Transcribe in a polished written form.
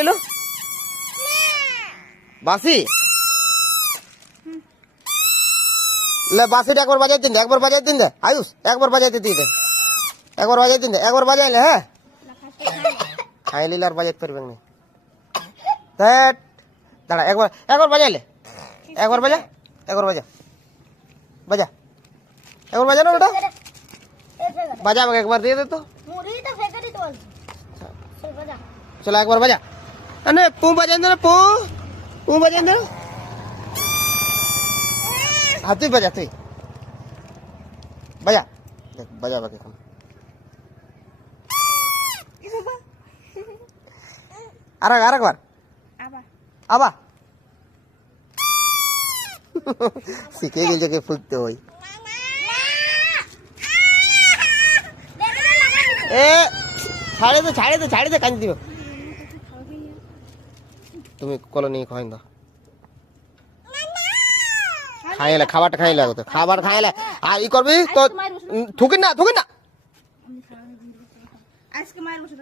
এলো বাসি লে বাসিটা একবার বাজাই দিন একবার বাজাই দিন দে আয়ুষ একবার বাজাইতে দিয়ে দে একবার বাজাই দিন একবার বাজাইলে হ্যাঁ খাইলে আর বাজাইতে পারবেন না দাঁড়া একবার একবার বাজাইলে একবার বাজা একবার বাজা বাজা একবার বাজা না ওটা বাজা আমাকে একবার দিয়ে দে তো চলো একবার বাজা अने पू बजाइन दे पू बजाइन दे हाँ तु बजा तु बजा देख बजा बाकी कौन अरे अरे बार आबा सीखे गई जगह फूकते हो ए छाड़े दे कांच दियो তুমি কলোনি খাইন দাও খাইলে খাবারটা খাইলে তো খাবার খাইলে আর ই করবি তো থুকিন না আজকে মায়ের বসে